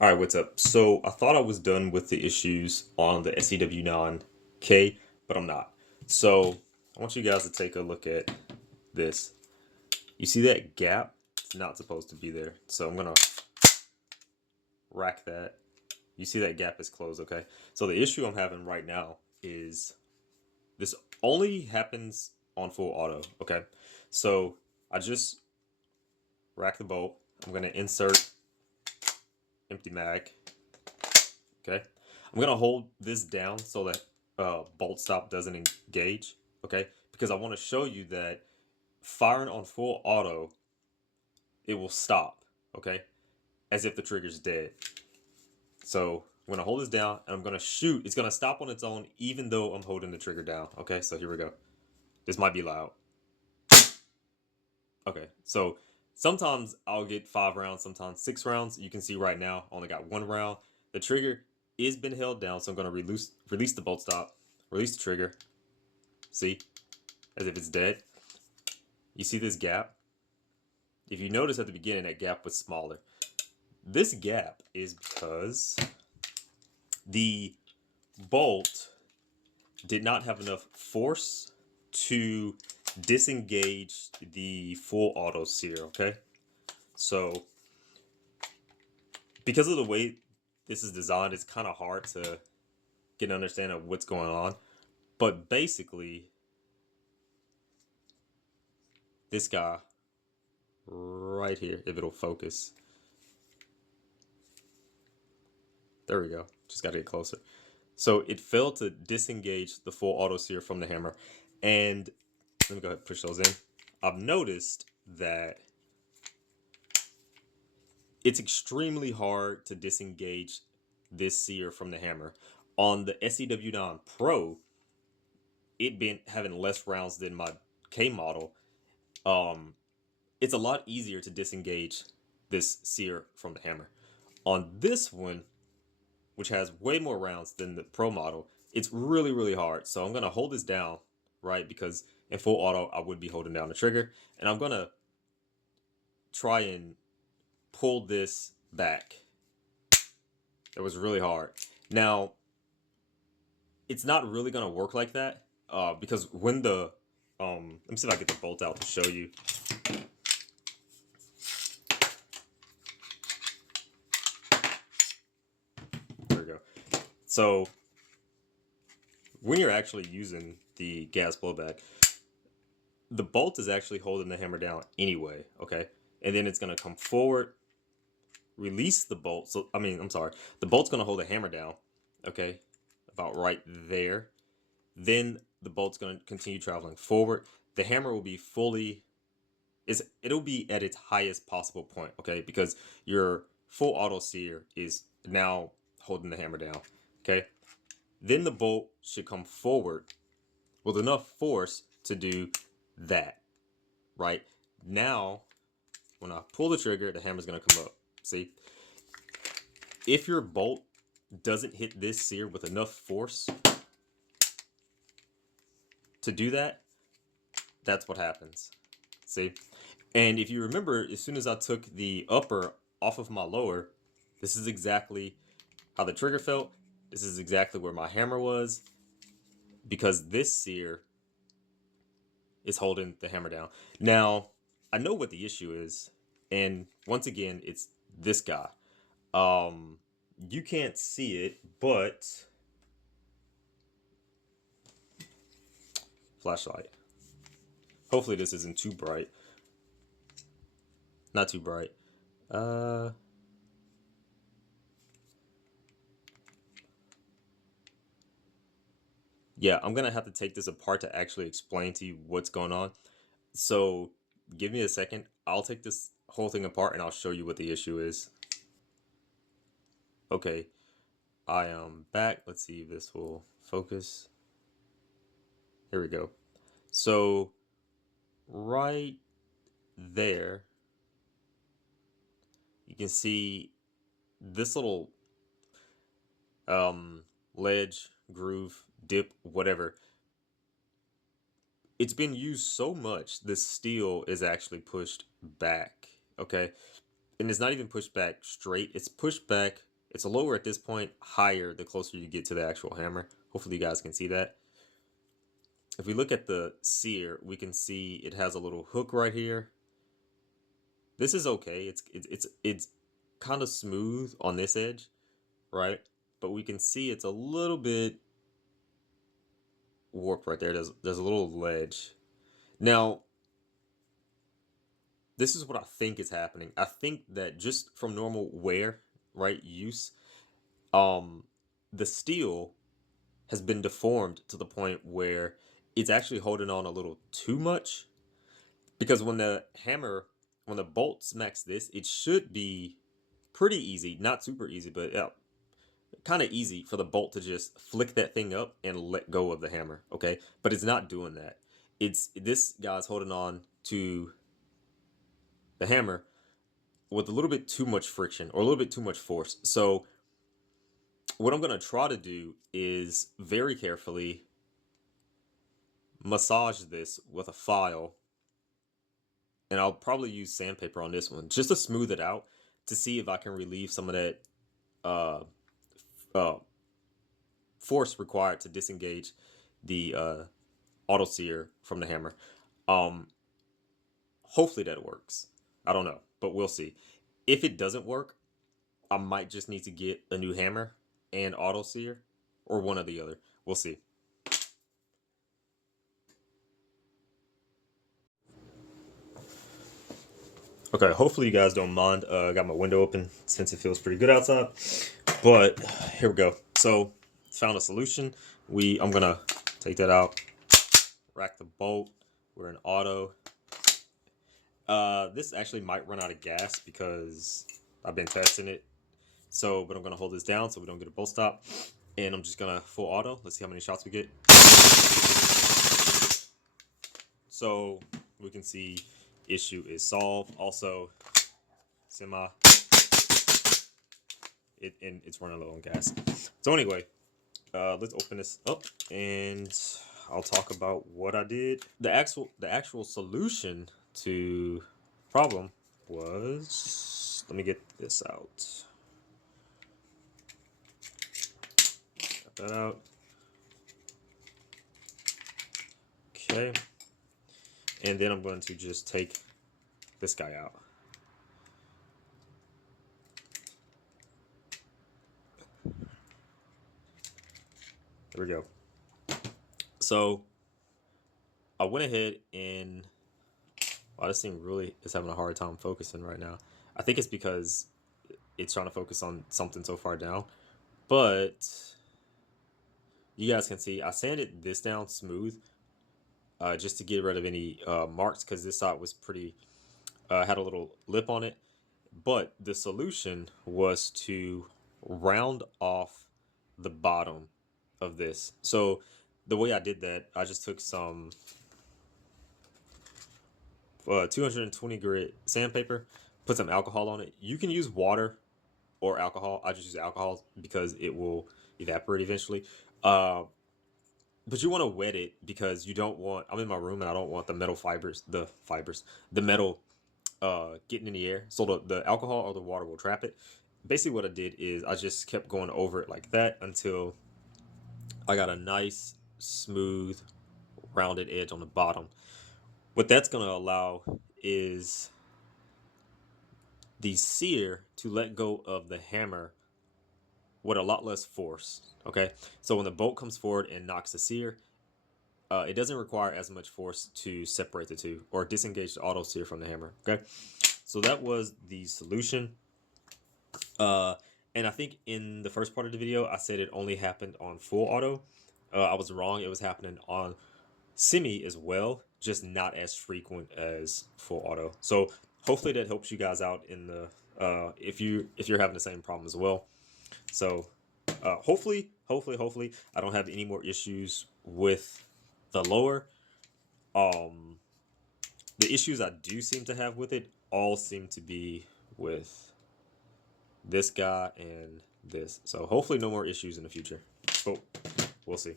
All right, what's up? So I thought I was done with the issues on the SCW9K, but I'm not. So I want you guys to take a look at this. You see that gap? It's not supposed to be there. So I'm gonna rack that. You see that gap is closed, okay? So the issue I'm having right now is this only happens on full auto, okay? So I just rack the bolt. I'm gonna insert empty mag. Okay, I'm gonna hold this down so that bolt stop doesn't engage. Okay, because I want to show you that firing on full auto, it will stop. Okay, as if the trigger's dead. So I'm gonna hold this down and I'm gonna shoot. It's gonna stop on its own even though I'm holding the trigger down. Okay, so here we go. This might be loud. Okay, so sometimes I'll get 5 rounds, sometimes 6 rounds. You can see right now I only got 1 round. The trigger is been held down, so I'm gonna release the bolt stop, release the trigger. See, as if it's dead. You see this gap? If you notice at the beginning, that gap was smaller. This gap is because the bolt did not have enough force to disengage the full auto sear, okay? So because of the way this is designed, it's kind of hard to get an understanding of what's going on. But basically, this guy right here, if it'll focus. There we go. Just got to get closer. So it failed to disengage the full auto sear from the hammer. And let me go ahead and push those in. I've noticed that it's extremely hard to disengage this sear from the hammer. On the SCW9 Pro, it been having less rounds than my K model. It's a lot easier to disengage this sear from the hammer. On this one, which has way more rounds than the Pro model, it's really, really hard. So I'm going to hold this down, right? Because in full auto, I would be holding down the trigger. And I'm going to try and pull this back. It was really hard. Now, it's not really going to work like that because when the, let me see if I get the bolt out to show you. There we go. So when you're actually using the gas blowback, the bolt is actually holding the hammer down anyway, okay? And then it's going to come forward, release the bolt. So, I'm sorry. The bolt's going to hold the hammer down, okay? About right there. Then the bolt's going to continue traveling forward. The hammer will be it'll be at its highest possible point, okay? Because your full auto sear is now holding the hammer down, okay? Then the bolt should come forward with enough force to do that, right? Now, when I pull the trigger, the hammer's gonna come up. See? If your bolt doesn't hit this sear with enough force to do that, that's what happens. See? And if you remember, as soon as I took the upper off of my lower, this is exactly how the trigger felt. This is exactly where my hammer was, because this sear is holding the hammer down. Now, I know what the issue is, and once again, it's this guy. You can't see it, but flashlight. Hopefully this isn't too bright. Not too bright. Yeah, I'm gonna have to take this apart to actually explain to you what's going on. So give me a second. I'll take this whole thing apart and I'll show you what the issue is. Okay, I am back. Let's see if this will focus. Here we go. So right there, you can see this little ledge, groove, dip, whatever. It's been used so much, the steel is actually pushed back, okay? And it's not even pushed back straight, it's pushed back It's lower at this point, higher the closer you get to the actual hammer. Hopefully you guys can see that. If we look at the sear, we can see it has a little hook right here. This is okay. It's kind of smooth on this edge, right? But we can see it's a little bit warped right there. There's a little ledge. Now, this is what I think is happening. I think that just from normal wear, right, use, the steel has been deformed to the point where it's actually holding on a little too much. Because when the bolt smacks this, it should be pretty easy, not super easy, but yeah, kind of easy for the bolt to just flick that thing up and let go of the hammer, okay? But it's not doing that. This guy's holding on to the hammer with a little bit too much friction or a little bit too much force. So what I'm going to try to do is very carefully massage this with a file, and I'll probably use sandpaper on this one just to smooth it out to see if I can relieve some of that force required to disengage the auto sear from the hammer. Hopefully that works. I don't know, but we'll see. If it doesn't work, I might just need to get a new hammer and auto sear, or one or the other. We'll see. Okay, hopefully you guys don't mind. I got my window open since it feels pretty good outside. But here we go. So found a solution. I'm gonna take that out, rack the bolt. We're in auto. This actually might run out of gas because I've been testing it. So, but I'm gonna hold this down so we don't get a bolt stop. And I'm just gonna full auto. Let's see how many shots we get. So we can see issue is solved. Also, semi. It's running low on gas. So anyway, let's open this up and I'll talk about what I did. The actual solution to problem was, let me get this out. Got that out. Okay. And then I'm going to just take this guy out. There we go. So I went ahead and, wow, this thing really is having a hard time focusing right now. I think it's because it's trying to focus on something so far down. But you guys can see I sanded this down smooth just to get rid of any marks, because this side was pretty, had a little lip on it. But the solution was to round off the bottom of this. So the way I did that, I just took some 220 grit sandpaper, put some alcohol on it. You can use water or alcohol. I just use alcohol because it will evaporate eventually. But you want to wet it because you don't want, I'm in my room and I don't want the metal the metal getting in the air. So the alcohol or the water will trap it. Basically what I did is I just kept going over it like that until I got a nice, smooth, rounded edge on the bottom. What that's going to allow is the sear to let go of the hammer with a lot less force. Okay, so when the bolt comes forward and knocks the sear, it doesn't require as much force to separate the two or disengage the auto sear from the hammer. Okay, so that was the solution. And I think in the first part of the video, I said it only happened on full auto. I was wrong. It was happening on semi as well, just not as frequent as full auto. So hopefully that helps you guys out in the if you're having the same problem as well. So hopefully I don't have any more issues with the lower. The issues I do seem to have with it all seem to be with this guy and this. So hopefully no more issues in the future. But we'll see.